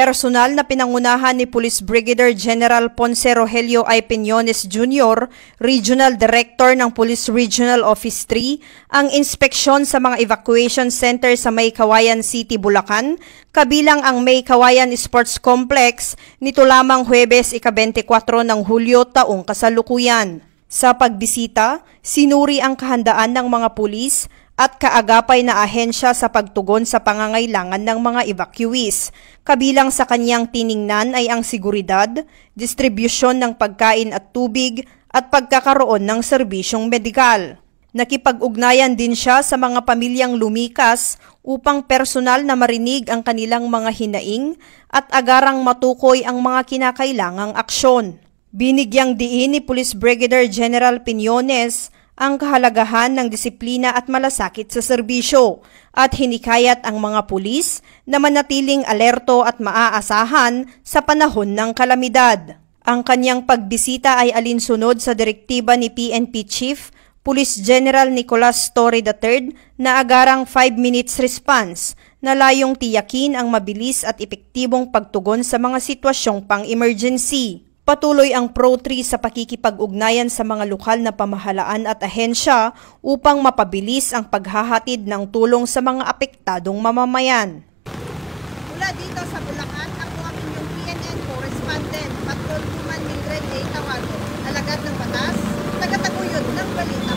personal na pinangunahan ni Police Brigadier General Ponce Rogelio I. Piñones Jr., Regional Director ng Police Regional Office 3, ang inspeksyon sa mga evacuation center sa May Kawayan City, Bulacan, kabilang ang May Kawayan Sports Complex nito lamang Huwebes ika-24 ng Hulyo taong kasalukuyan. Sa pagbisita, sinuri ang kahandaan ng mga pulis at kaagapay na ahensya sa pagtugon sa pangangailangan ng mga evacuees. Kabilang sa kanyang tiningnan ay ang seguridad, distribusyon ng pagkain at tubig at pagkakaroon ng serbisyong medikal. Nakipag-ugnayan din siya sa mga pamilyang lumikas upang personal na marinig ang kanilang mga hinaing at agarang matukoy ang mga kinakailangang aksyon. Binigyang diin ni Police Brigadier General Piñones ang kahalagahan ng disiplina at malasakit sa serbisyo at hinikayat ang mga pulis na manatiling alerto at maaasahan sa panahon ng kalamidad. Ang kanyang pagbisita ay alinsunod sa direktiba ni PNP Chief Police General Nicolas Torre III na agarang 5 minutes response na layong tiyakin ang mabilis at epektibong pagtugon sa mga sitwasyong pang-emergency. Patuloy ang Pro-3 sa pakikipag-ugnayan sa mga lokal na pamahalaan at ahensya upang mapabilis ang paghahatid ng tulong sa mga apektadong mamamayan. Mula dito sa Bulacan, ako ang inyong PNN correspondent, Patrol Woman Mildred A. Tawago, alagad ng batas, tagataguyod ng balita.